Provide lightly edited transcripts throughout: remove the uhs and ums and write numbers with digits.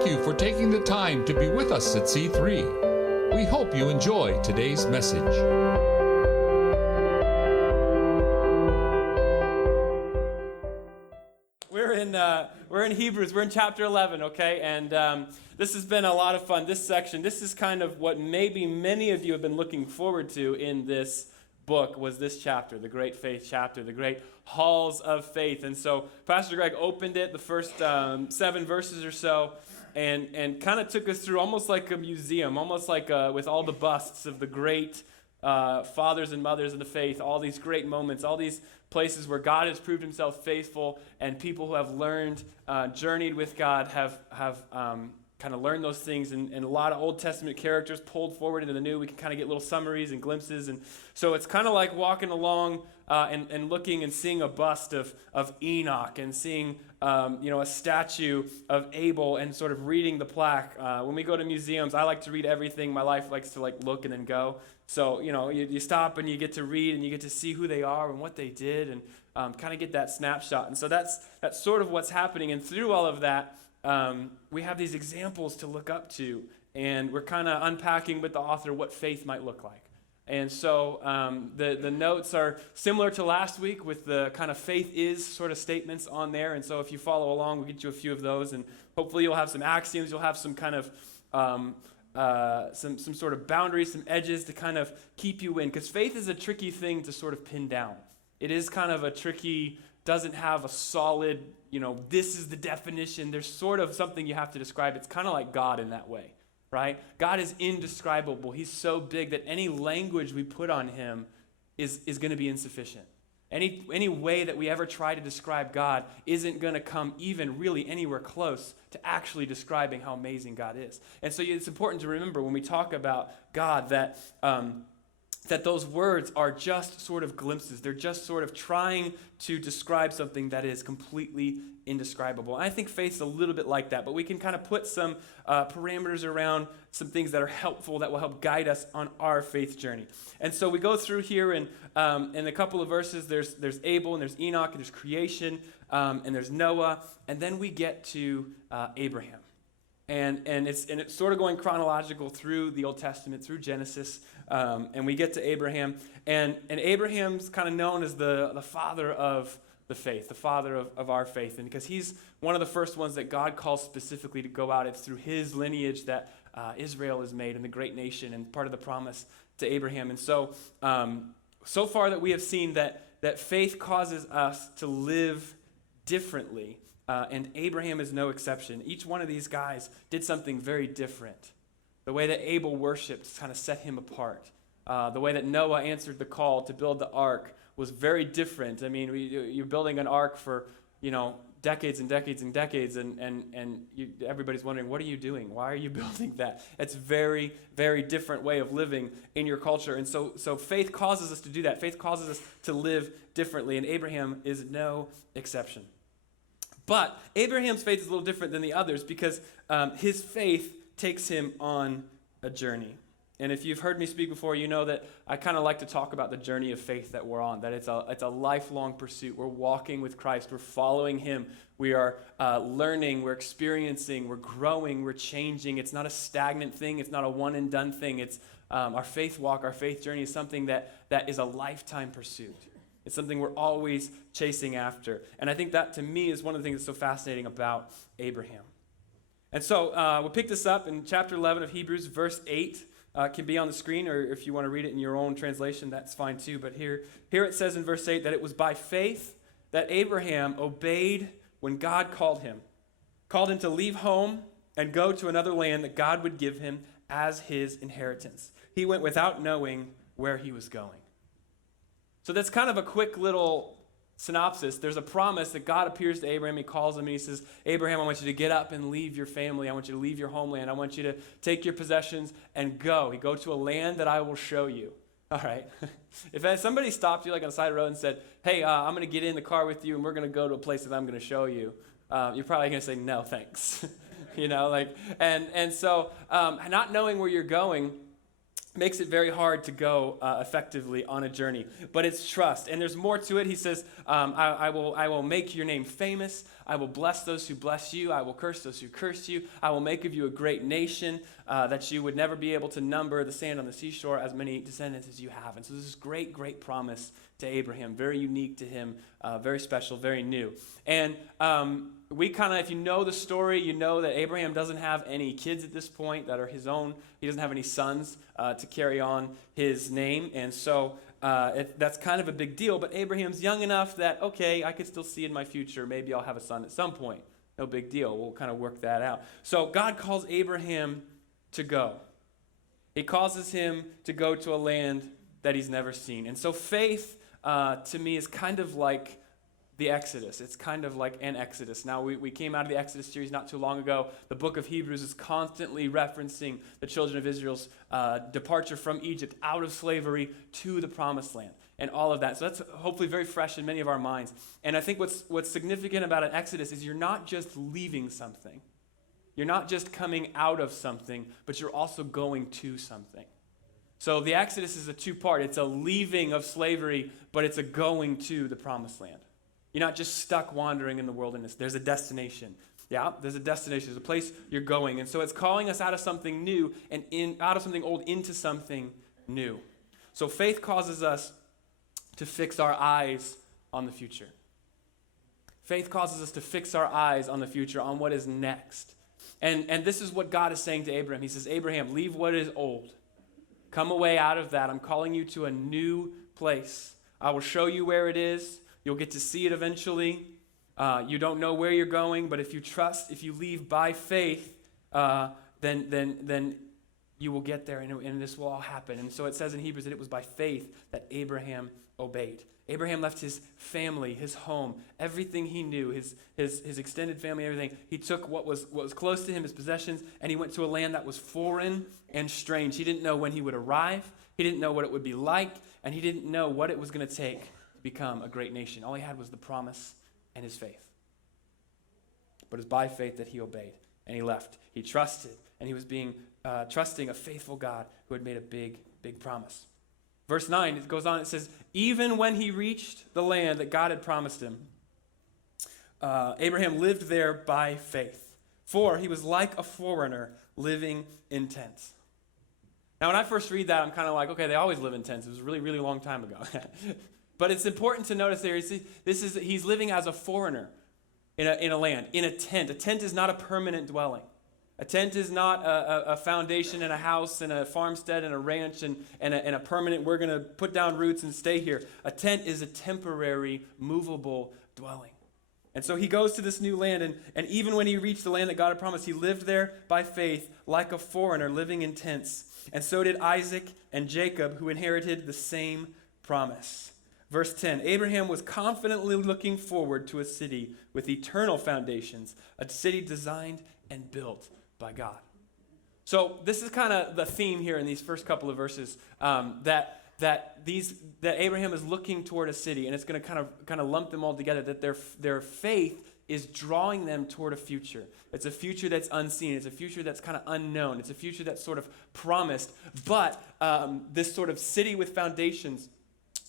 Thank you for taking the time to be with us at C3. We hope you enjoy today's message. We're in Hebrews. We're in chapter 11, okay? And this has been a lot of fun. This section, this is kind of what maybe many of you have been looking forward to in this book, was this chapter, the great faith chapter, the great halls of faith. And so Pastor Greg opened it, the first 7 verses or so, and kind of took us through almost like a museum, almost like with all the busts of the great fathers and mothers of the faith, all these great moments, all these places where God has proved himself faithful, and people who have learned, journeyed with God have kind of learned those things, and a lot of Old Testament characters pulled forward into the New. We can kind of get little summaries and glimpses, and so it's kind of like walking along and looking and seeing a bust of Enoch, and seeing a statue of Abel, and sort of reading the plaque. When we go to museums, I like to read everything. My life likes to look and then go. So, you stop and you get to read and you get to see who they are and what they did, and kind of get that snapshot. And so that's sort of what's happening. And through all of that, we have these examples to look up to, and we're kind of unpacking with the author what faith might look like. And so the notes are similar to last week, with the kind of faith is sort of statements on there. And so if you follow along, we'll get you a few of those, and hopefully you'll have some axioms, you'll have some kind of some sort of boundaries, some edges to kind of keep you in, because faith is a tricky thing to sort of pin down. It is kind of a tricky, doesn't have a solid, this is the definition. There's sort of something you have to describe. It's kind of like God in that way, right? God is indescribable. He's so big that any language we put on him is going to be insufficient. Any way that we ever try to describe God isn't going to come even really anywhere close to actually describing how amazing God is. And so it's important to remember when we talk about God that those words are just sort of glimpses. They're just sort of trying to describe something that is completely indescribable. And I think faith's a little bit like that, but we can kind of put some parameters around some things that are helpful, that will help guide us on our faith journey. And so we go through here, and in a couple of verses, there's Abel, and there's Enoch, and there's creation, and there's Noah, and then we get to Abraham. And it's sort of going chronological through the Old Testament, through Genesis, and we get to Abraham. And Abraham's kind of known as the father of the faith, the father of our faith. And because he's one of the first ones that God calls specifically to go out, it's through his lineage that Israel is made, and the great nation, and part of the promise to Abraham. And so, so far that we have seen that faith causes us to live differently. And Abraham is no exception. Each one of these guys did something very different. The way that Abel worshiped kind of set him apart. The way that Noah answered the call to build the ark was very different. I mean, you're building an ark for, decades and decades and decades, and everybody's wondering, what are you doing? Why are you building that? It's very, very different way of living in your culture. And so faith causes us to do that. Faith causes us to live differently, and Abraham is no exception. But Abraham's faith is a little different than the others, because his faith takes him on a journey. And if you've heard me speak before, you know that I kind of like to talk about the journey of faith that we're on, that it's a lifelong pursuit. We're walking with Christ. We're following him. We are learning. We're experiencing. We're growing. We're changing. It's not a stagnant thing. It's not a one-and-done thing. It's our faith walk, our faith journey is something that is a lifetime pursuit. It's something we're always chasing after. And I think that, to me, is one of the things that's so fascinating about Abraham. And so we'll pick this up in chapter 11 of Hebrews, verse 8. It can be on the screen, or if you want to read it in your own translation, that's fine too. But here it says in verse 8 that it was by faith that Abraham obeyed when God called him to leave home and go to another land that God would give him as his inheritance. He went without knowing where he was going. So that's kind of a quick little synopsis. There's a promise that God appears to Abraham. He calls him and he says, Abraham, I want you to get up and leave your family. I want you to leave your homeland. I want you to take your possessions and go. Go to a land that I will show you. All right. If somebody stopped you like on the side of the road and said, hey, I'm going to get in the car with you and we're going to go to a place that I'm going to show you, you're probably going to say, no, thanks. And so not knowing where you're going makes it very hard to go effectively on a journey. But it's trust. And there's more to it. He says, I will make your name famous. I will bless those who bless you. I will curse those who curse you. I will make of you a great nation that you would never be able to number the sand on the seashore, as many descendants as you have. And so this is great, great promise to Abraham, very unique to him, very special, very new. And we kind of, if you know the story, you know that Abraham doesn't have any kids at this point that are his own. He doesn't have any sons to carry on his name. And so that's kind of a big deal. But Abraham's young enough that, okay, I could still see in my future, maybe I'll have a son at some point. No big deal. We'll kind of work that out. So God calls Abraham to go. He causes him to go to a land that he's never seen. And so faith, to me, is kind of like the Exodus. It's kind of like an Exodus. Now, we came out of the Exodus series not too long ago. The book of Hebrews is constantly referencing the children of Israel's departure from Egypt out of slavery to the promised land and all of that. So that's hopefully very fresh in many of our minds. And I think what's significant about an Exodus is you're not just leaving something. You're not just coming out of something, but you're also going to something. So the Exodus is a two-part. It's a leaving of slavery, but it's a going to the promised land. You're not just stuck wandering in the wilderness. There's a destination. Yeah, there's a destination. There's a place you're going. And so it's calling us out of something new and out of something old into something new. So faith causes us to fix our eyes on the future. Faith causes us to fix our eyes on the future, on what is next. And this is what God is saying to Abraham. He says, Abraham, leave what is old. Come away out of that. I'm calling you to a new place. I will show you where it is. You'll get to see it eventually. You don't know where you're going, but if you trust, if you leave by faith, then you will get there, and this will all happen. And so it says in Hebrews that it was by faith that Abraham obeyed. Abraham left his family, his home, everything he knew, his extended family, everything. He took what was close to him, his possessions, and he went to a land that was foreign and strange. He didn't know when he would arrive. He didn't know what it would be like, and he didn't know what it was going to take to become a great nation. All he had was the promise and his faith. But it was by faith that he obeyed, and he left. He trusted, and he was being trusting a faithful God who had made a big, big promise. Verse 9, it goes on, it says, even when he reached the land that God had promised him, Abraham lived there by faith, for he was like a foreigner living in tents. Now, when I first read that, I'm kind of like, okay, they always live in tents. It was a really, really long time ago. But it's important to notice there, he's living as a foreigner in a land, in a tent. A tent is not a permanent dwelling. A tent is not a foundation and a house and a farmstead and a ranch and a permanent, we're going to put down roots and stay here. A tent is a temporary, movable dwelling. And so he goes to this new land, and even when he reached the land that God had promised, he lived there by faith like a foreigner living in tents. And so did Isaac and Jacob, who inherited the same promise. Verse 10, Abraham was confidently looking forward to a city with eternal foundations, a city designed and built by God. So this is kind of the theme here in these first couple of verses, that Abraham is looking toward a city, and it's going to kind of lump them all together, that their faith is drawing them toward a future. It's a future that's unseen. It's a future that's kind of unknown. It's a future that's sort of promised, but this sort of city with foundations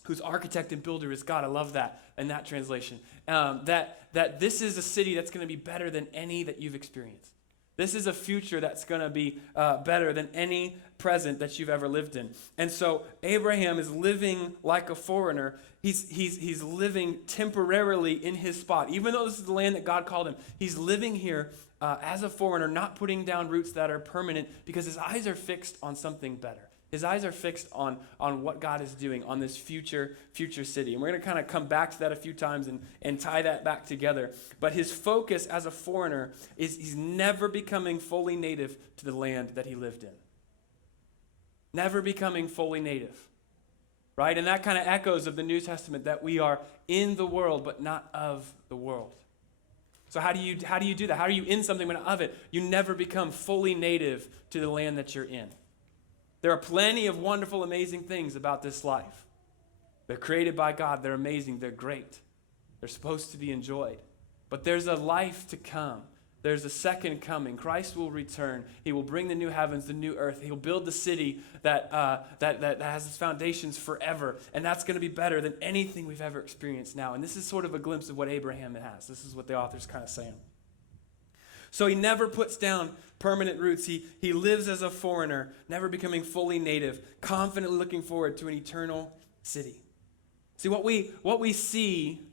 whose architect and builder is God. I love that in that translation. That this is a city that's going to be better than any that you've experienced. This is a future that's going to be better than any present that you've ever lived in. And so Abraham is living like a foreigner. He's living temporarily in his spot. Even though this is the land that God called him, he's living here as a foreigner, not putting down roots that are permanent, because his eyes are fixed on something better. His eyes are fixed on what God is doing, on this future city. And we're going to kind of come back to that a few times and tie that back together. But his focus as a foreigner is he's never becoming fully native to the land that he lived in. Never becoming fully native. Right? And that kind of echoes of the New Testament, that we are in the world but not of the world. So how do you do that? How are you in something but not of it? You never become fully native to the land that you're in. There are plenty of wonderful, amazing things about this life. They're created by God. They're amazing. They're great. They're supposed to be enjoyed. But there's a life to come there's a second coming. Christ will return. He will bring the new heavens, the new earth. He'll build the city that has its foundations forever. And that's going to be better than anything we've ever experienced now. And this is sort of a glimpse of what Abraham has. This is what the author's kind of saying. So he never puts down permanent roots. He lives as a foreigner, never becoming fully native, confidently looking forward to an eternal city. See, what we see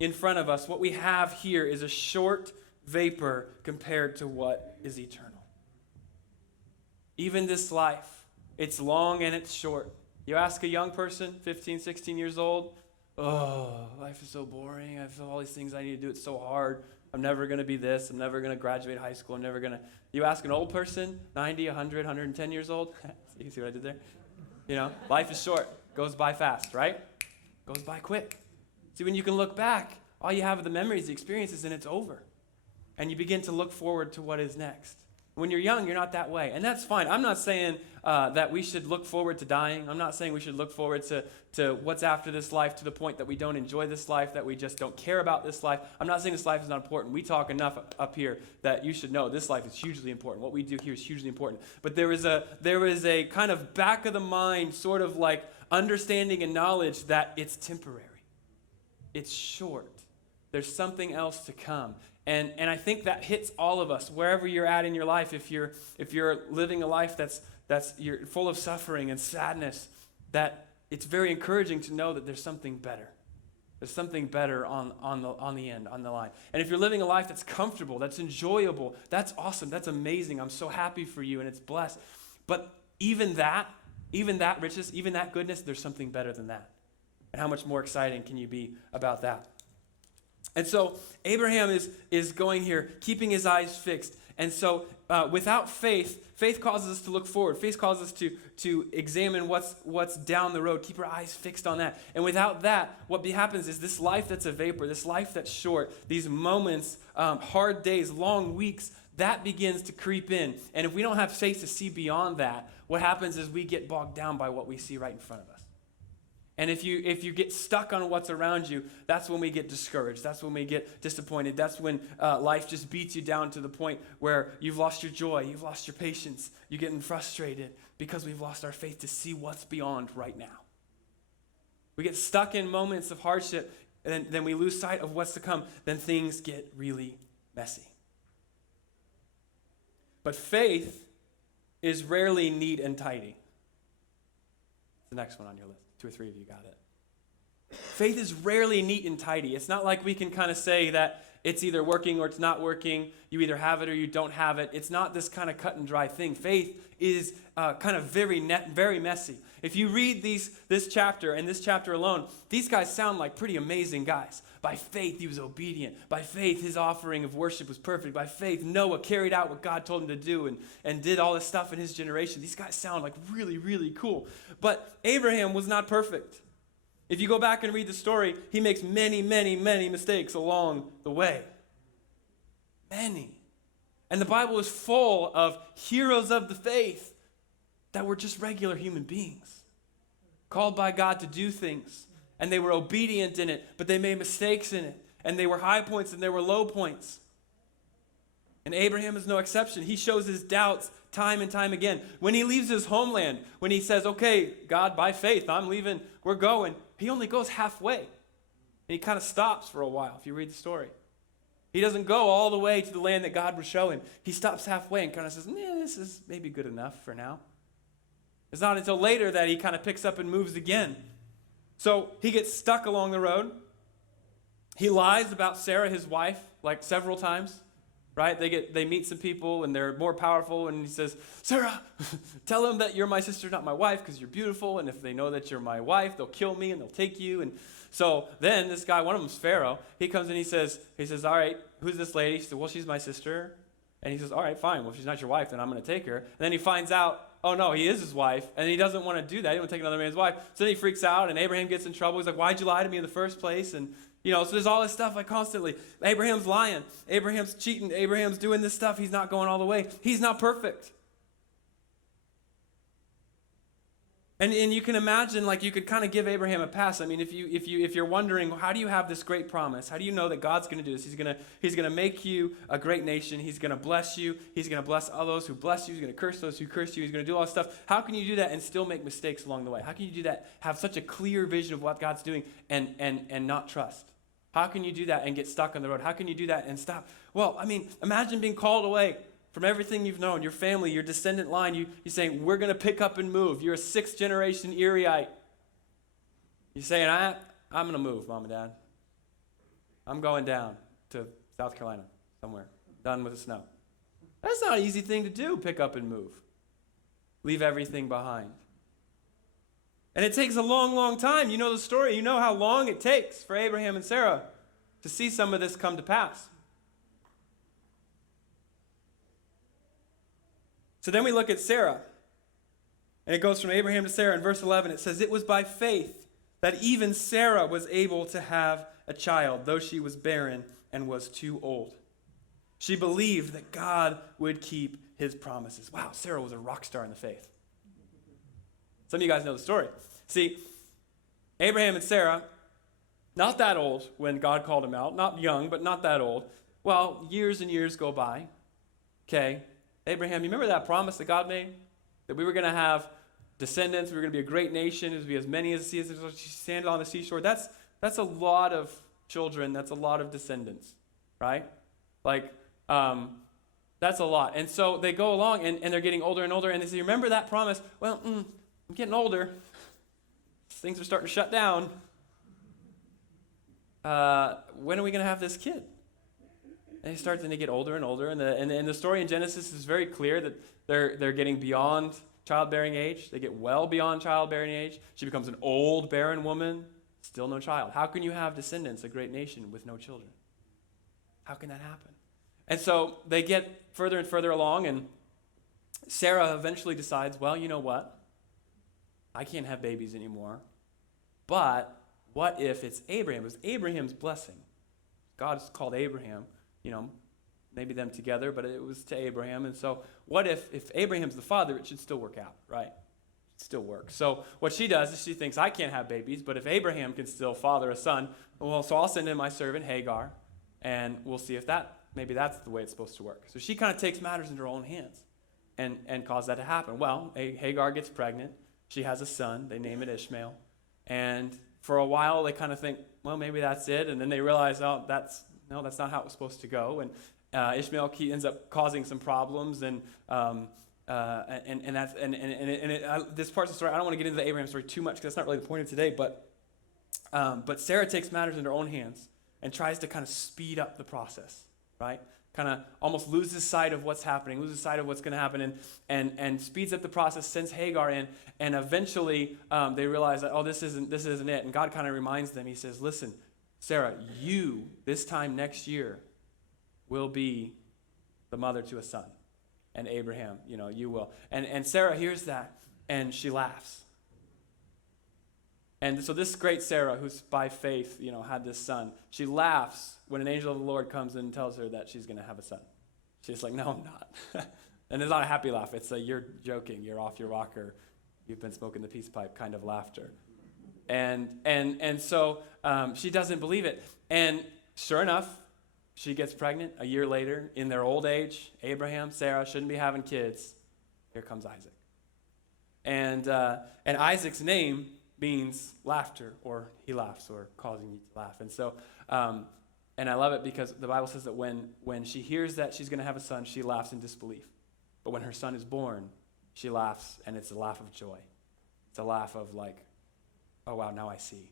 in front of us, what we have here is a short vapor compared to what is eternal. Even this life, it's long and it's short. You ask a young person, 15, 16 years old, oh, life is so boring. I have all these things I need to do. It's so hard. I'm never going to be this. I'm never going to graduate high school. I'm never going to. You ask an old person, 90, 100, 110 years old. You see what I did there? Life is short. Goes by fast, right? Goes by quick. See, when you can look back, all you have are the memories, the experiences, and it's over. And you begin to look forward to what is next. When you're young, you're not that way. And that's fine. I'm not saying that we should look forward to dying. I'm not saying we should look forward to what's after this life to the point that we don't enjoy this life, that we just don't care about this life. I'm not saying this life is not important. We talk enough up here that you should know this life is hugely important. What we do here is hugely important. But there is a kind of back of the mind sort of like understanding and knowledge that it's temporary. It's short. There's something else to come. And I think that hits all of us, wherever you're at in your life. If you're living a life that's you're full of suffering and sadness, that it's very encouraging to know that there's something better. There's something better on the end, on the line. And if you're living a life that's comfortable, that's enjoyable, that's awesome, that's amazing. I'm so happy for you, and it's blessed. But even that riches, even that goodness, there's something better than that. And how much more exciting can you be about that? And so Abraham is going here, keeping his eyes fixed. And so without faith causes us to look forward. Faith causes us to examine what's down the road, keep our eyes fixed on that. And without that, what happens is this life that's a vapor, this life that's short, these moments, hard days, long weeks, that begins to creep in. And if we don't have faith to see beyond that, what happens is we get bogged down by what we see right in front of us. And if you get stuck on what's around you, that's when we get discouraged. That's when we get disappointed. That's when life just beats you down to the point where you've lost your joy, you've lost your patience, you're getting frustrated because we've lost our faith to see what's beyond right now. We get stuck in moments of hardship, and then we lose sight of what's to come. Then things get really messy. But faith is rarely neat and tidy. The next one on your list. 2 or 3 of you got it. Faith is rarely neat and tidy. It's not like we can kind of say that it's either working or it's not working. You either have it or you don't have it. It's not this kind of cut and dry thing. Faith is kind of very messy. If you read this chapter and this chapter alone, these guys sound like pretty amazing guys. By faith, he was obedient. By faith, his offering of worship was perfect. By faith, Noah carried out what God told him to do and did all this stuff in his generation. These guys sound like really, really cool. But Abraham was not perfect. If you go back and read the story, he makes many, many, many mistakes along the way. Many. And the Bible is full of heroes of the faith that were just regular human beings, called by God to do things. And they were obedient in it, but they made mistakes in it. And they were high points and there were low points. And Abraham is no exception. He shows his doubts time and time again. When he leaves his homeland, when he says, okay, God, by faith, I'm leaving, we're going, he only goes halfway. And he kind of stops for a while, if you read the story. He doesn't go all the way to the land that God would show him. He stops halfway and kind of says, this is maybe good enough for now. It's not until later that he kind of picks up and moves again. So he gets stuck along the road. He lies about Sarah, his wife, like several times, right? They meet some people and they're more powerful, and he says, Sarah, tell them that you're my sister, not my wife, because you're beautiful, and if they know that you're my wife, they'll kill me and they'll take you. And so then this guy, one of them's Pharaoh, he comes and he says, all right, who's this lady? She said, well, she's my sister. And he says, all right, fine. Well, if she's not your wife, then I'm going to take her. And then he finds out, oh, no, he is his wife, and he doesn't want to do that. He doesn't want to take another man's wife. So then he freaks out, and Abraham gets in trouble. He's like, why'd you lie to me in the first place? And, so there's all this stuff like constantly. Abraham's lying. Abraham's cheating. Abraham's doing this stuff. He's not going all the way. He's not perfect. And you can imagine, like, you could kind of give Abraham a pass. I mean, if you're wondering, how do you have this great promise? How do you know that God's going to do this? He's gonna make you a great nation. He's going to bless you. He's going to bless all those who bless you. He's going to curse those who curse you. He's going to do all this stuff. How can you do that and still make mistakes along the way? How can you do that, have such a clear vision of what God's doing and not trust? How can you do that and get stuck on the road? How can you do that and stop? Well, I mean, imagine being called away from everything you've known, your family, your descendant line. You're saying, we're going to pick up and move. You're a 6th generation Erieite. You're saying, I'm going to move, Mom and Dad. I'm going down to South Carolina somewhere, done with the snow. That's not an easy thing to do, pick up and move. Leave everything behind. And it takes a long, long time. You know the story. You know how long it takes for Abraham and Sarah to see some of this come to pass. So then we look at Sarah, and it goes from Abraham to Sarah. In verse 11, it says, it was by faith that even Sarah was able to have a child, though she was barren and was too old. She believed that God would keep his promises. Wow, Sarah was a rock star in the faith. Some of you guys know the story. See, Abraham and Sarah, not that old when God called them out, not young, but not that old. Well, years and years go by. Okay. Abraham, you remember that promise that God made? That we were going to have descendants, we were going to be a great nation, it was going to be as many as the sand on the seashore. That's a lot of children, that's a lot of descendants, right? Like, that's a lot. And so they go along, and they're getting older and older, and they say, remember that promise? Well, I'm getting older. Things are starting to shut down. When are we going to have this kid? And they get older and older, and the story in Genesis is very clear that they're getting beyond childbearing age. They get well beyond childbearing age. She becomes an old, barren woman, still no child. How can you have descendants, a great nation, with no children? How can that happen? And so they get further and further along, and Sarah eventually decides, well, you know what? I can't have babies anymore, but what if it's Abraham? It was Abraham's blessing. God called Abraham, maybe them together, but it was to Abraham. And so what if Abraham's the father, it should still work out, right? It still works. So what she does is she thinks, I can't have babies, but if Abraham can still father a son, well, so I'll send in my servant Hagar, and we'll see if maybe that's the way it's supposed to work. So she kind of takes matters into her own hands and causes that to happen. Well, Hagar gets pregnant. She has a son. They name it Ishmael. And for a while, they kind of think, well, maybe that's it. And then they realize, that's not how it was supposed to go. And Ishmael ends up causing some problems. And this part of the story, I don't want to get into the Abraham story too much because that's not really the point of today. But Sarah takes matters into her own hands and tries to kind of speed up the process, right? Kind of almost loses sight of what's happening, loses sight of what's going to happen, and speeds up the process, sends Hagar in, and eventually they realize that, this isn't it. And God kind of reminds them, he says, listen, Sarah, you, this time next year, will be the mother to a son. And Abraham, you will. And Sarah hears that, and she laughs. And so this great Sarah, who's by faith, had this son, she laughs when an angel of the Lord comes in and tells her that she's going to have a son. She's like, no, I'm not. And it's not a happy laugh. It's a, you're joking, you're off your rocker, you've been smoking the peace pipe kind of laughter. And so she doesn't believe it. And sure enough, she gets pregnant a year later. In their old age, Abraham, Sarah shouldn't be having kids. Here comes Isaac. And Isaac's name means laughter, or he laughs, or causing you to laugh. And so, and I love it because the Bible says that when she hears that she's going to have a son, she laughs in disbelief. But when her son is born, she laughs, and it's a laugh of joy. It's a laugh of like, oh wow, now I see,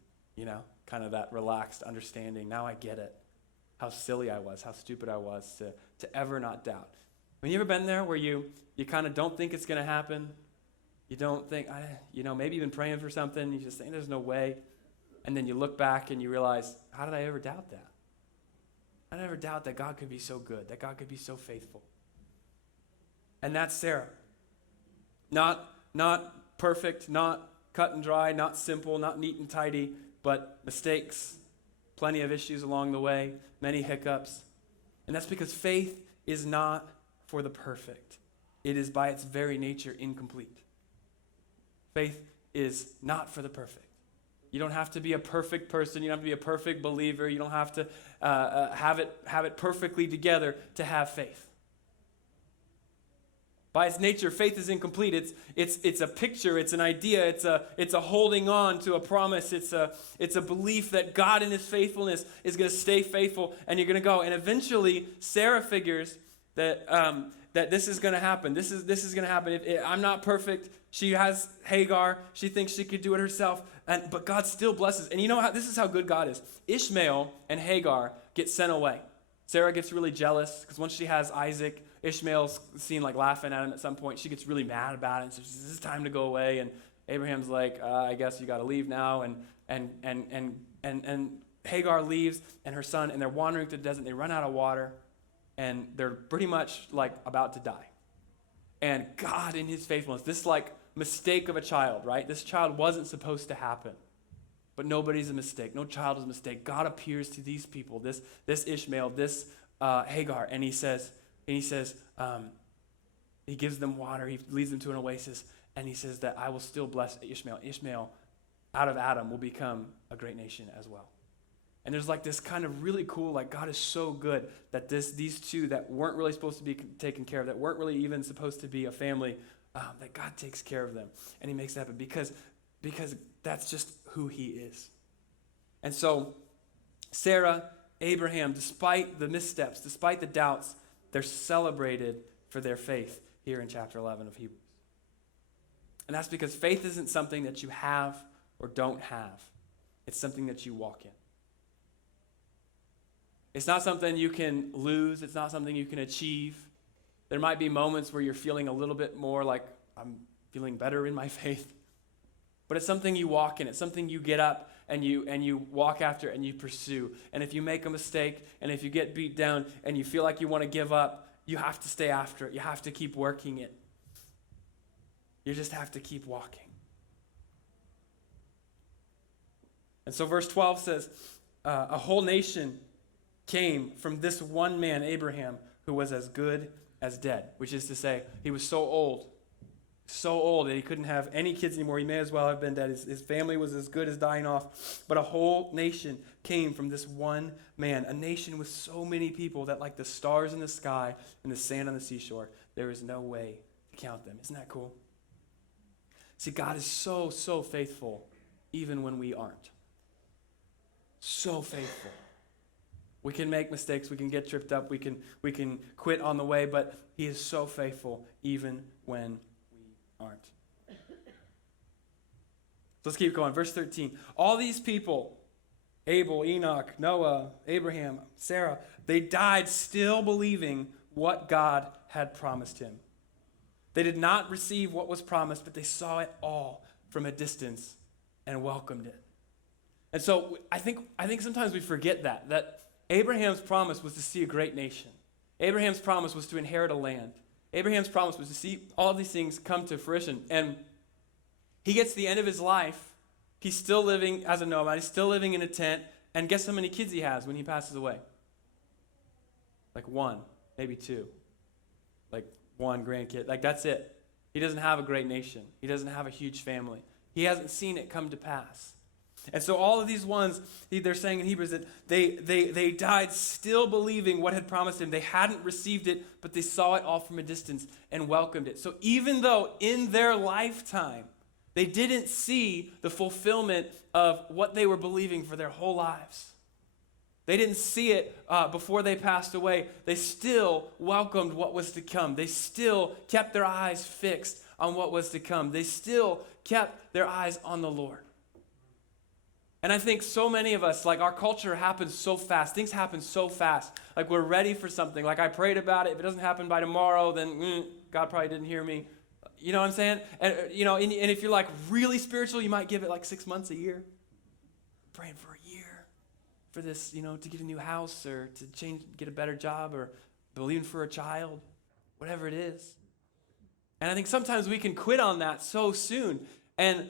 kind of that relaxed understanding. Now I get it. How silly I was, how stupid I was to ever not doubt. Have you ever been there where you kind of don't think it's going to happen? You don't think, maybe you've been praying for something, you just think there's no way. And then you look back and you realize, how did I ever doubt that? I never doubt that God could be so good, that God could be so faithful. And that's Sarah. Not perfect, not cut and dry, not simple, not neat and tidy, but mistakes, plenty of issues along the way, many hiccups. And that's because faith is not for the perfect. It is by its very nature incomplete. Faith is not for the perfect. You don't have to be a perfect person. You don't have to be a perfect believer. You don't have to have it perfectly together to have faith. By its nature, faith is incomplete. It's a picture. It's an idea. It's a holding on to a promise. It's a belief that God in his faithfulness is going to stay faithful, and you're going to go. And eventually, Sarah figures that this is going to happen. This is going to happen. I'm not perfect. She has Hagar. She thinks she could do it herself, but God still blesses. And you know how this is how good God is. Ishmael and Hagar get sent away. Sarah gets really jealous because once she has Isaac, Ishmael's seen like laughing at him at some point. She gets really mad about it and says, "This is time to go away." And Abraham's like, "I guess you got to leave now." And Hagar leaves, and her son, and they're wandering through the desert. They run out of water, and they're pretty much like about to die. And God, in his faithfulness, this like mistake of a child, right? This child wasn't supposed to happen, but nobody's a mistake. No child is a mistake. God appears to these people, this Ishmael, this Hagar, and he says, he gives them water. He leads them to an oasis, and he says that I will still bless Ishmael. Ishmael, out of Adam, will become a great nation as well. And there's like this kind of really cool, like God is so good that these two that weren't really supposed to be taken care of, that weren't really even supposed to be a family, that God takes care of them. And he makes that happen because that's just who he is. And so Sarah, Abraham, despite the missteps, despite the doubts, they're celebrated for their faith here in chapter 11 of Hebrews. And that's because faith isn't something that you have or don't have. It's something that you walk in. It's not something you can lose. It's not something you can achieve. There might be moments where you're feeling a little bit more like, I'm feeling better in my faith. But it's something you walk in. It's something you get up and you walk after and you pursue. And if you make a mistake and if you get beat down and you feel like you want to give up, you have to stay after it. You have to keep working it. You just have to keep walking. And so verse 12 says, a whole nation came from this one man, Abraham, who was as good as dead, which is to say, he was so old that he couldn't have any kids anymore. He may as well have been dead. His family was as good as dying off. But a whole nation came from this one man, a nation with so many people that like the stars in the sky and the sand on the seashore, there is no way to count them. Isn't that cool? See, God is so, so faithful even when we aren't. So faithful. We can make mistakes, we can get tripped up, we can quit on the way, but he is so faithful even when we aren't. Let's keep going. Verse 13. All these people, Abel, Enoch, Noah, Abraham, Sarah, they died still believing what God had promised him. They did not receive what was promised, but they saw it all from a distance and welcomed it. And so I think sometimes we forget that Abraham's promise was to see a great nation. Abraham's promise was to inherit a land. Abraham's promise was to see all these things come to fruition. And he gets to the end of his life. He's still living as a nomad. He's still living in a tent. And guess how many kids he has when he passes away? Like one, maybe two. Like one grandkid. Like that's it. He doesn't have a great nation. He doesn't have a huge family. He hasn't seen it come to pass. And so all of these ones, they're saying in Hebrews that they died still believing what had promised him. They hadn't received it, but they saw it all from a distance and welcomed it. So even though in their lifetime, they didn't see the fulfillment of what they were believing for their whole lives, they didn't see it before they passed away, they still welcomed what was to come. They still kept their eyes fixed on what was to come. They still kept their eyes on the Lord. And I think so many of us, like our culture happens so fast. Things happen so fast. Like we're ready for something. Like I prayed about it. If it doesn't happen by tomorrow, then God probably didn't hear me. You know what I'm saying? And and if you're like really spiritual, you might give it like 6 months, a year. Praying for a year for this, to get a new house or to get a better job or believing for a child, whatever it is. And I think sometimes we can quit on that so soon. And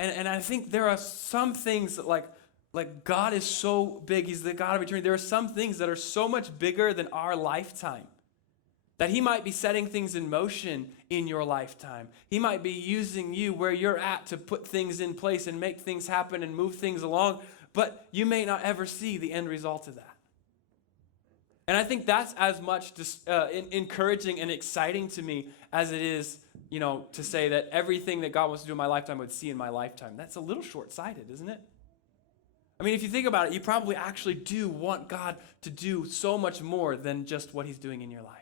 I think there are some things that like God is so big. He's the God of eternity. There are some things that are so much bigger than our lifetime That he might be setting things in motion in your lifetime. He might be using you where you're at to put things in place and make things happen and move things along, but you may not ever see the end result of that. And I think that's as much encouraging and exciting to me as it is, to say that everything that God wants to do in my lifetime I would see in my lifetime. That's a little short-sighted, isn't it? I mean, if you think about it, you probably actually do want God to do so much more than just what he's doing in your life.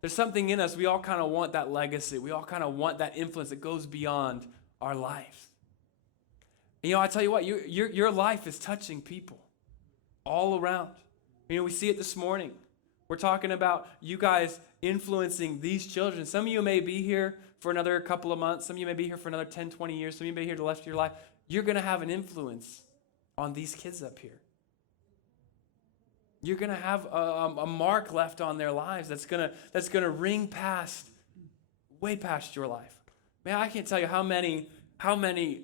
There's something in us, we all kind of want that legacy. We all kind of want that influence that goes beyond our life. And, I tell you what, your life is touching people all around. We see it this morning. We're talking about you guys influencing these children. Some of you may be here for another couple of months. Some of you may be here for another 10, 20 years. Some of you may be here the rest of your life. You're going to have an influence on these kids up here. You're going to have a mark left on their lives that's going to ring way past your life. Man, I can't tell you how many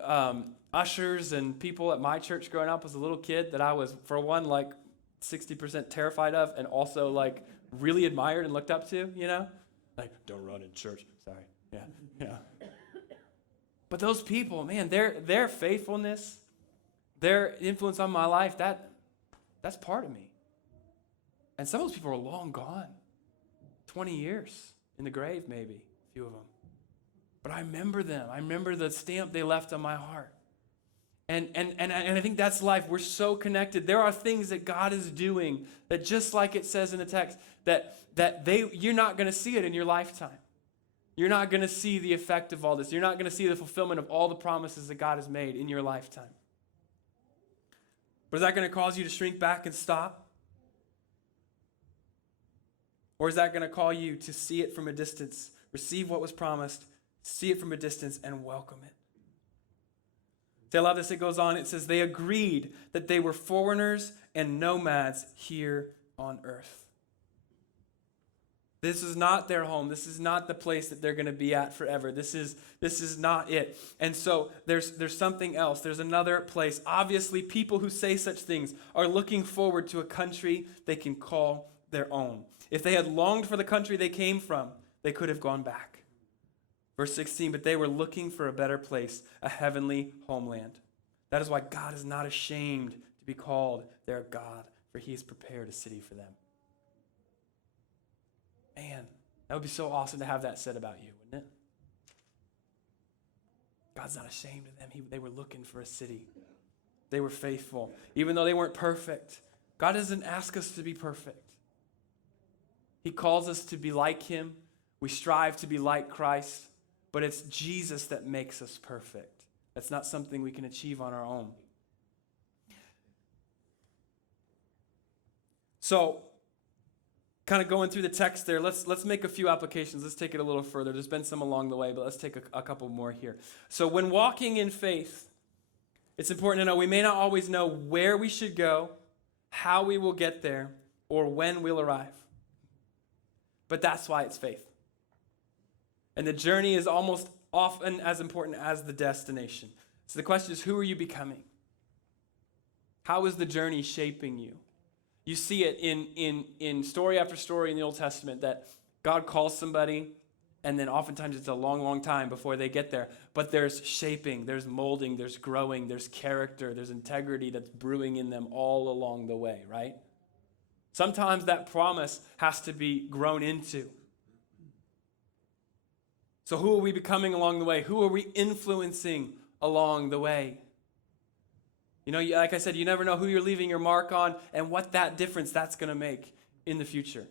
ushers and people at my church growing up as a little kid that I was, for one, 60% terrified of, and also really admired and looked up to, don't run in church. Sorry. Yeah. But those people, man, their faithfulness, their influence on my life, that's part of me. And some of those people are long gone. 20 years in the grave, maybe, a few of them. But I remember them. I remember the stamp they left on my heart. And I think that's life. We're so connected. There are things that God is doing that, just like it says in the text, that you're not going to see it in your lifetime. You're not going to see the effect of all this. You're not going to see the fulfillment of all the promises that God has made in your lifetime. But is that going to cause you to shrink back and stop? Or is that going to call you to see it from a distance, receive what was promised, see it from a distance, and welcome it? I love this. It goes on. It says, they agreed that they were foreigners and nomads here on earth. This is not their home. This is not the place that they're going to be at forever. This is not it. And so there's something else. There's another place. Obviously, people who say such things are looking forward to a country they can call their own. If they had longed for the country they came from, they could have gone back. Verse 16, but they were looking for a better place, a heavenly homeland. That is why God is not ashamed to be called their God, for he has prepared a city for them. Man, that would be so awesome to have that said about you, wouldn't it? God's not ashamed of them. They were looking for a city. They were faithful. Even though they weren't perfect, God doesn't ask us to be perfect. He calls us to be like him. We strive to be like Christ, but it's Jesus that makes us perfect. That's not something we can achieve on our own. So, kind of going through the text there, let's make a few applications. Let's take it a little further. There's been some along the way, but let's take a couple more here. So when walking in faith, it's important to know we may not always know where we should go, how we will get there, or when we'll arrive. But that's why it's faith. And the journey is almost often as important as the destination. So the question is, who are you becoming? How is the journey shaping you? You see it in story after story in the Old Testament that God calls somebody, and then oftentimes it's a long, long time before they get there. But there's shaping, there's molding, there's growing, there's character, there's integrity that's brewing in them all along the way, right? Sometimes that promise has to be grown into. So who are we becoming along the way? Who are we influencing along the way? Like I said, you never know who you're leaving your mark on and what that difference that's going to make in the future.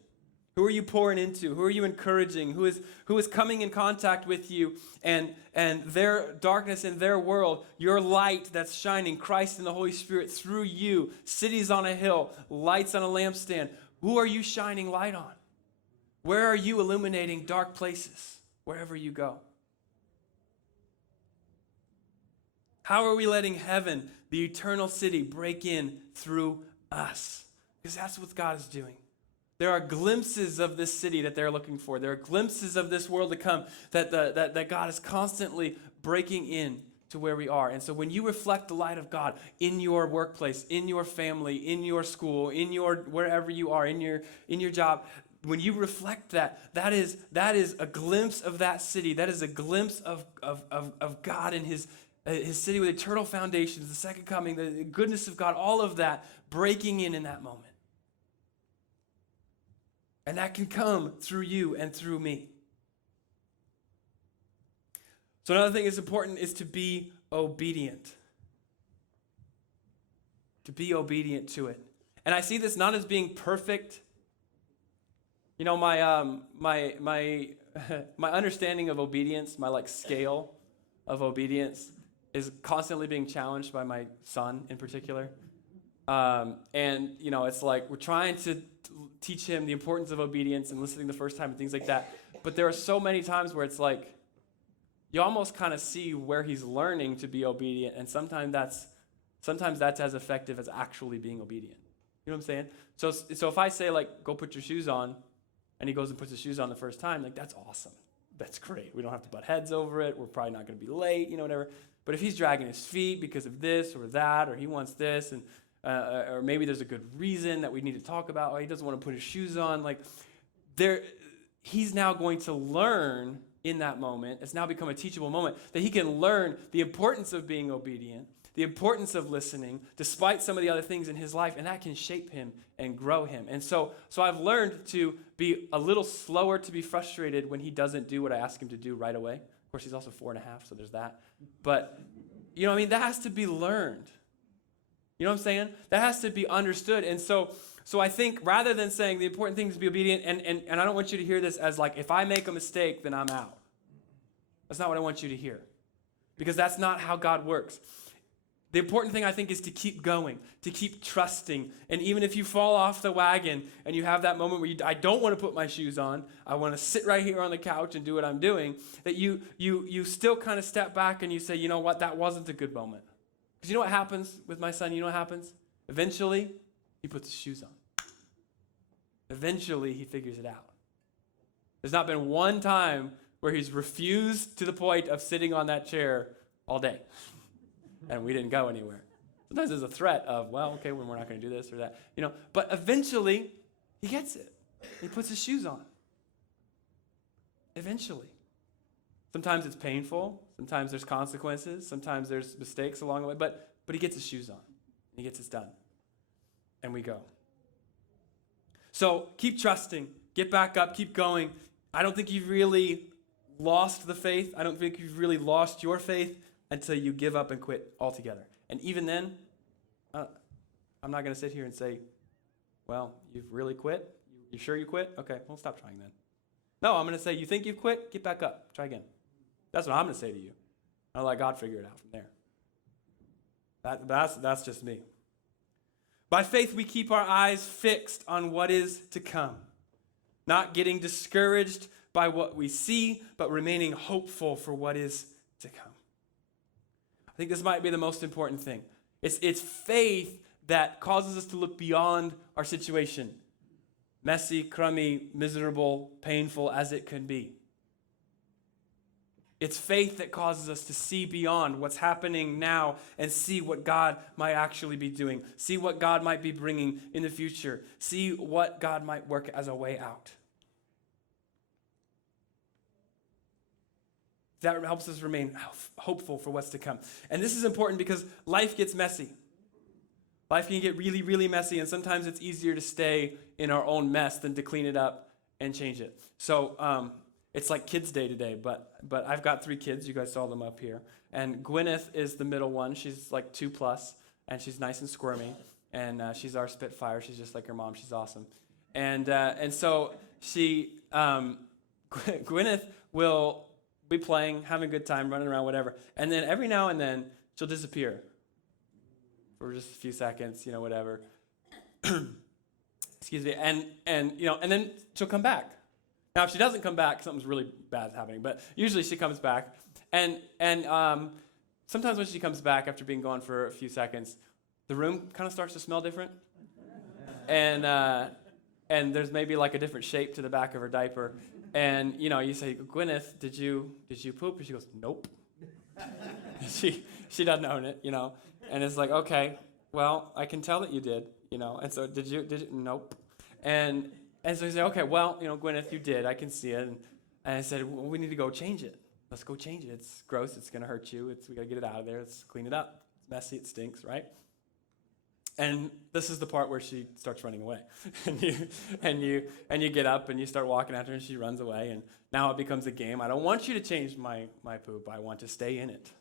Who are you pouring into? Who are you encouraging? Who is coming in contact with you and their darkness in their world, your light that's shining, Christ and the Holy Spirit through you, cities on a hill, lights on a lampstand. Who are you shining light on? Where are you illuminating dark places? Wherever you go. How are we letting heaven, the eternal city, break in through us? Because that's what God is doing. There are glimpses of this city that they're looking for. There are glimpses of this world to come that God is constantly breaking in to where we are. And so when you reflect the light of God in your workplace, in your family, in your school, in your wherever you are, in your job, when you reflect that is a glimpse of that city. That is a glimpse of God and his city with eternal foundations, the second coming, the goodness of God, all of that breaking in that moment. And that can come through you and through me. So another thing that's important is to be obedient. To be obedient to it. And I see this not as being perfect. You know, my understanding of obedience, my scale of obedience is constantly being challenged by my son in particular. And, you know, it's like we're trying to teach him the importance of obedience and listening the first time and things like that. But there are so many times where it's like you almost kind of see where he's learning to be obedient, and sometimes that's as effective as actually being obedient. You know what I'm saying? So if I say, go put your shoes on, and he goes and puts his shoes on the first time, that's awesome. That's great. We don't have to butt heads over it. We're probably not going to be late, whatever. But if he's dragging his feet because of this or that, or he wants this, and or maybe there's a good reason that we need to talk about, or he doesn't want to put his shoes on, he's now going to learn in that moment. It's now become a teachable moment that he can learn the importance of being obedient, the importance of listening, despite some of the other things in his life, and that can shape him and grow him. And so I've learned to be a little slower to be frustrated when he doesn't do what I ask him to do right away. Of course, he's also 4.5, so there's that. But, that has to be learned. You know what I'm saying? That has to be understood. And so I think rather than saying the important thing is to be obedient, and I don't want you to hear this as if I make a mistake, then I'm out. That's not what I want you to hear. Because that's not how God works. The important thing, I think, is to keep going, to keep trusting. And even if you fall off the wagon and you have that moment where I don't want to put my shoes on, I want to sit right here on the couch and do what I'm doing, that you still kind of step back and you say, you know what, that wasn't a good moment. Because you know what happens with my son? You know what happens? Eventually, he puts his shoes on. Eventually, he figures it out. There's not been one time where he's refused to the point of sitting on that chair all day. And we didn't go anywhere. Sometimes there's a threat of, well, okay, we're not going to do this or that. But eventually, he gets it. He puts his shoes on. Eventually. Sometimes it's painful. Sometimes there's consequences. Sometimes there's mistakes along the way. But he gets his shoes on. He gets it done. And we go. So keep trusting. Get back up. Keep going. I don't think you've really lost the faith. I don't think you've really lost your faith until you give up and quit altogether. And even then, I'm not going to sit here and say, well, you've really quit? You sure you quit? Okay, well, stop trying then. No, I'm going to say, you think you've quit? Get back up. Try again. That's what I'm going to say to you. I'll let God figure it out from there. That's just me. By faith, we keep our eyes fixed on what is to come, not getting discouraged by what we see, but remaining hopeful for what is to come. I think this might be the most important thing. It's faith that causes us to look beyond our situation, messy, crummy, miserable, painful as it can be. It's faith that causes us to see beyond what's happening now and see what God might actually be doing, see what God might be bringing in the future, see what God might work as a way out. That helps us remain hopeful for what's to come. And this is important because life gets messy. Life can get really, really messy, and sometimes it's easier to stay in our own mess than to clean it up and change it. So it's like Kids Day today, but I've got 3 kids. You guys saw them up here. And Gwyneth is the middle one. She's like 2+, and she's nice and squirmy. And she's our Spitfire. She's just like her mom. She's awesome. And so she, Gwyneth will be playing, having a good time, running around, whatever. And then every now and then, she'll disappear for just a few seconds, whatever. Excuse me. And then she'll come back. Now, if she doesn't come back, something's really bad happening. But usually she comes back. And sometimes when she comes back after being gone for a few seconds, the room kind of starts to smell different. And there's maybe like a different shape to the back of her diaper. And, you say, Gwyneth, did you poop? And she goes, nope. She doesn't own it, And it's like, okay, well, I can tell that you did, And so did you? Nope. And And so he said, okay, well, Gwyneth, you did. I can see it. And I said, well, we need to go change it. Let's go change it. It's gross. It's going to hurt you. We got to get it out of there. Let's clean it up. It's messy. It stinks, right? And this is the part where she starts running away. and you get up and you start walking after her and she runs away. And now it becomes a game. I don't want you to change my poop. I want to stay in it.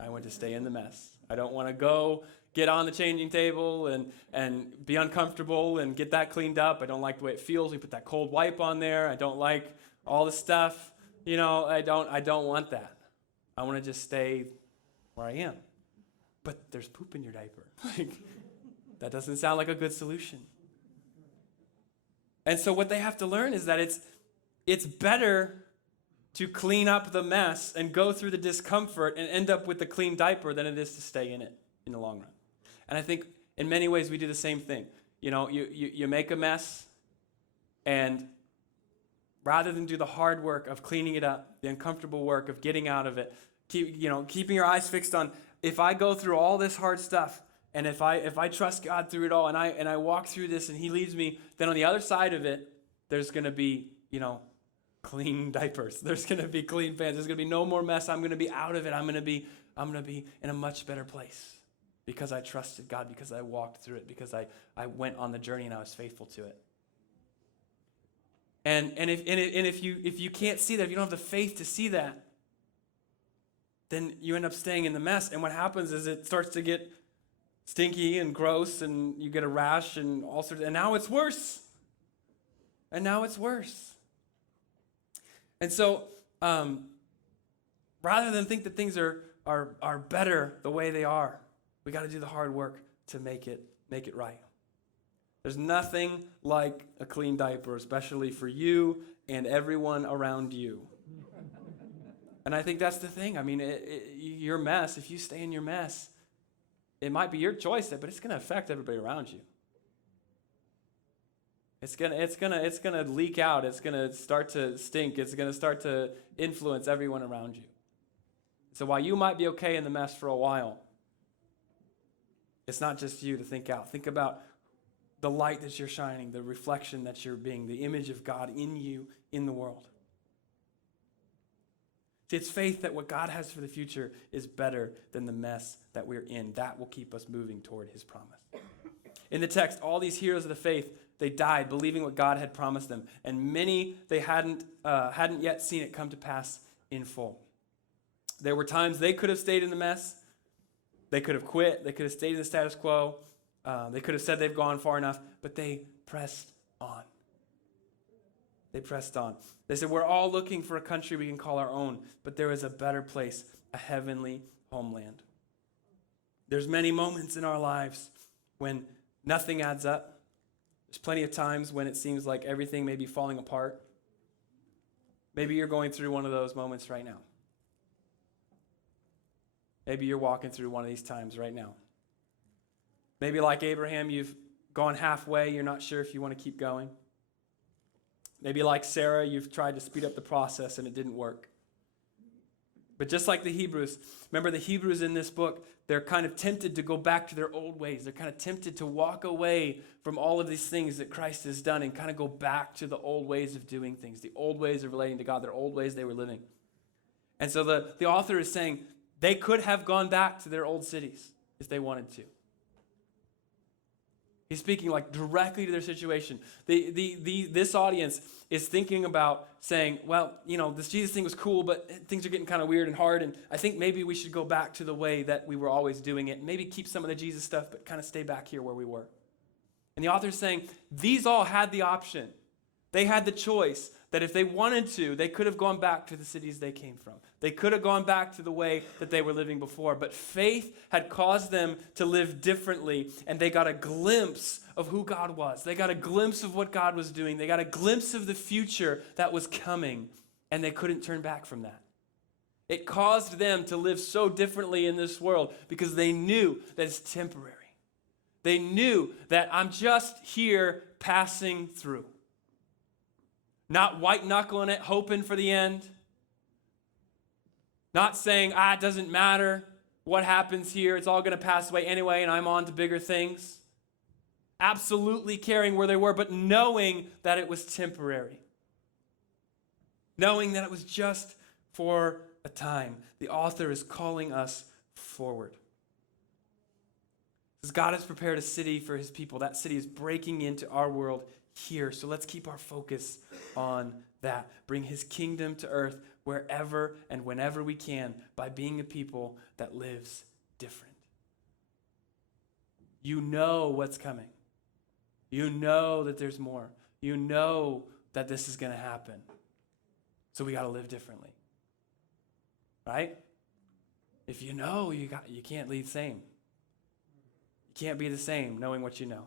I want to stay in the mess. I don't want to go get on the changing table and be uncomfortable and get that cleaned up. I don't like the way it feels. We put that cold wipe on there. I don't like all the stuff. I don't want that. I want to just stay where I am. But there's poop in your diaper. That doesn't sound like a good solution. And so what they have to learn is that it's better to clean up the mess and go through the discomfort and end up with a clean diaper than it is to stay in it in the long run. And I think in many ways we do the same thing. You make a mess, and rather than do the hard work of cleaning it up, the uncomfortable work of getting out of it, keeping your eyes fixed on, if I go through all this hard stuff, and if I trust God through it all, and I walk through this, and He leads me, then on the other side of it, there's going to be, clean diapers. There's going to be clean pants. There's going to be no more mess. I'm going to be out of it. I'm going to be in a much better place because I trusted God, because I walked through it, because I went on the journey and I was faithful to it. And if you can't see that, if you don't have the faith to see that, then you end up staying in the mess. And what happens is it starts to get stinky and gross, and you get a rash and all sorts. And now it's worse. And so, rather than think that things are better the way they are, we got to do the hard work to make it right. There's nothing like a clean diaper, especially for you and everyone around you. And I think that's the thing. I mean, your mess, if you stay in your mess, it might be your choice, but it's going to affect everybody around you. It's gonna leak out. It's gonna start to stink. It's gonna start to influence everyone around you. So while you might be okay in the mess for a while, it's not just you to think out. Think about the light that you're shining, the reflection that you're being, the image of God in you, in the world. See, it's faith that what God has for the future is better than the mess that we're in. That will keep us moving toward His promise. In the text, all these heroes of the faith, they died believing what God had promised them, and many they hadn't yet seen it come to pass in full. There were times they could have stayed in the mess. They could have quit. They could have stayed in the status quo. They could have said they've gone far enough, but they pressed on. They pressed on. They said, we're all looking for a country we can call our own, but there is a better place, a heavenly homeland. There's many moments in our lives when nothing adds up. There's plenty of times when it seems like everything may be falling apart. Maybe you're going through one of those moments right now. Maybe you're walking through one of these times right now. Maybe like Abraham, you've gone halfway. You're not sure if you want to keep going. Maybe like Sarah, you've tried to speed up the process and it didn't work. But just like the Hebrews, remember the Hebrews in this book, they're kind of tempted to go back to their old ways. They're kind of tempted to walk away from all of these things that Christ has done and kind of go back to the old ways of doing things, the old ways of relating to God, their old ways they were living. And so the author is saying they could have gone back to their old cities if they wanted to. He's speaking like directly to their situation. This audience is thinking about saying, well, this Jesus thing was cool, but things are getting kind of weird and hard, and I think maybe we should go back to the way that we were always doing it, and maybe keep some of the Jesus stuff, but kind of stay back here where we were. And the author is saying, these all had the option. They had the choice that if they wanted to, they could have gone back to the cities they came from. They could have gone back to the way that they were living before. But faith had caused them to live differently, and they got a glimpse of who God was. They got a glimpse of what God was doing. They got a glimpse of the future that was coming, and they couldn't turn back from that. It caused them to live so differently in this world because they knew that it's temporary. They knew that I'm just here passing through. Not white-knuckling it, hoping for the end. Not saying, it doesn't matter what happens here. It's all going to pass away anyway, and I'm on to bigger things. absolutely caring where they were, but knowing that it was temporary. Knowing that it was just for a time. The author is calling us forward. Because God has prepared a city for his people. That city is breaking into our world here. So let's keep our focus on that. Bring his kingdom to earth wherever and whenever we can by being a people that lives different. You know what's coming. You know that there's more. You know that this is going to happen. So we got to live differently. Right? If you know, you can't lead the same. You can't be the same knowing what you know.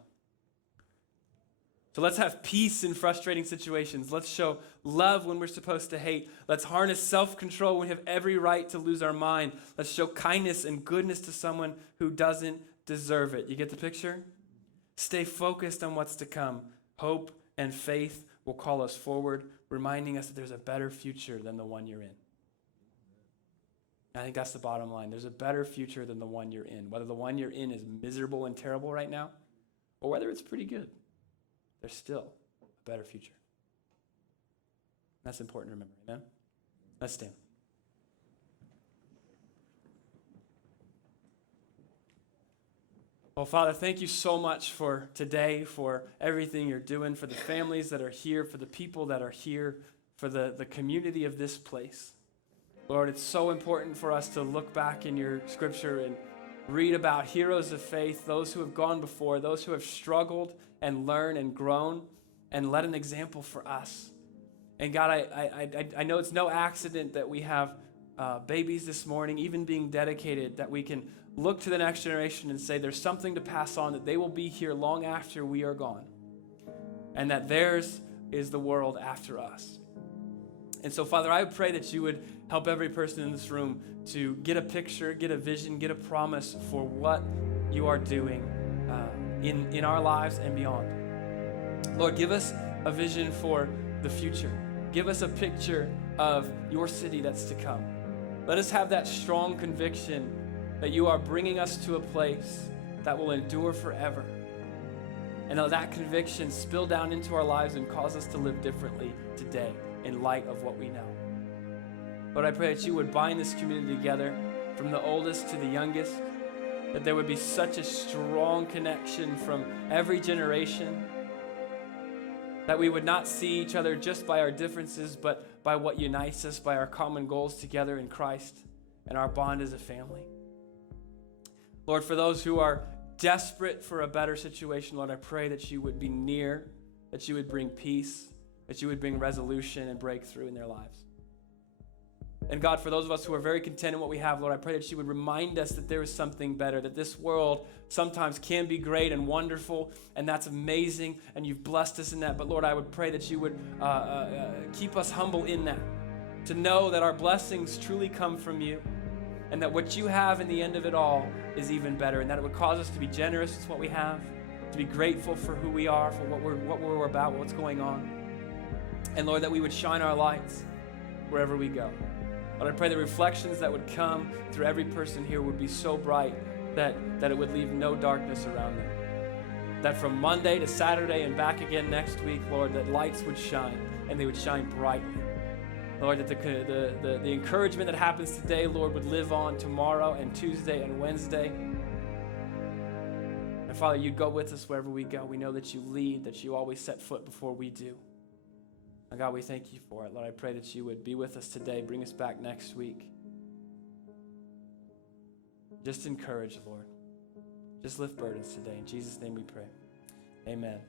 So let's have peace in frustrating situations. Let's show love when we're supposed to hate. Let's harness self-control when we have every right to lose our mind. Let's show kindness and goodness to someone who doesn't deserve it. You get the picture? Stay focused on what's to come. Hope and faith will call us forward, reminding us that there's a better future than the one you're in. I think that's the bottom line. There's a better future than the one you're in. Whether the one you're in is miserable and terrible right now, or whether it's pretty good, there's still a better future. That's important to remember. Amen? Let's stand. Well, Father, thank you so much for today, for everything you're doing, for the families that are here, for the people that are here, for the community of this place. Lord, it's so important for us to look back in your scripture and read about heroes of faith, those who have gone before, those who have struggled and learned and grown and led an example for us. And God, I know it's no accident that we have babies this morning, even being dedicated, that we can look to the next generation and say there's something to pass on, that they will be here long after we are gone, and that theirs is the world after us. And so, Father, I pray that you would help every person in this room to get a picture, get a vision, get a promise for what you are doing in our lives and beyond. Lord, give us a vision for the future. Give us a picture of your city that's to come. Let us have that strong conviction that you are bringing us to a place that will endure forever. And let that conviction spill down into our lives and cause us to live differently today in light of what we know. Lord, I pray that you would bind this community together from the oldest to the youngest, that there would be such a strong connection from every generation, that we would not see each other just by our differences, but by what unites us, by our common goals together in Christ and our bond as a family. Lord, for those who are desperate for a better situation, Lord, I pray that you would be near, that you would bring peace, that you would bring resolution and breakthrough in their lives. And God, for those of us who are very content in what we have, Lord, I pray that you would remind us that there is something better, that this world sometimes can be great and wonderful, and that's amazing, and you've blessed us in that. But Lord, I would pray that you would keep us humble in that, to know that our blessings truly come from you, and that what you have in the end of it all is even better, and that it would cause us to be generous with what we have, to be grateful for who we are, for what we're about, what's going on. And Lord, that we would shine our lights wherever we go. Lord, I pray the reflections that would come through every person here would be so bright that it would leave no darkness around them. That from Monday to Saturday and back again next week, Lord, that lights would shine and they would shine brightly. Lord, that the encouragement that happens today, Lord, would live on tomorrow and Tuesday and Wednesday. And Father, you'd go with us wherever we go. We know that you lead, that you always set foot before we do. And God, we thank you for it. Lord, I pray that you would be with us today. Bring us back next week. Just encourage, Lord. Just lift burdens today. In Jesus' name we pray. Amen.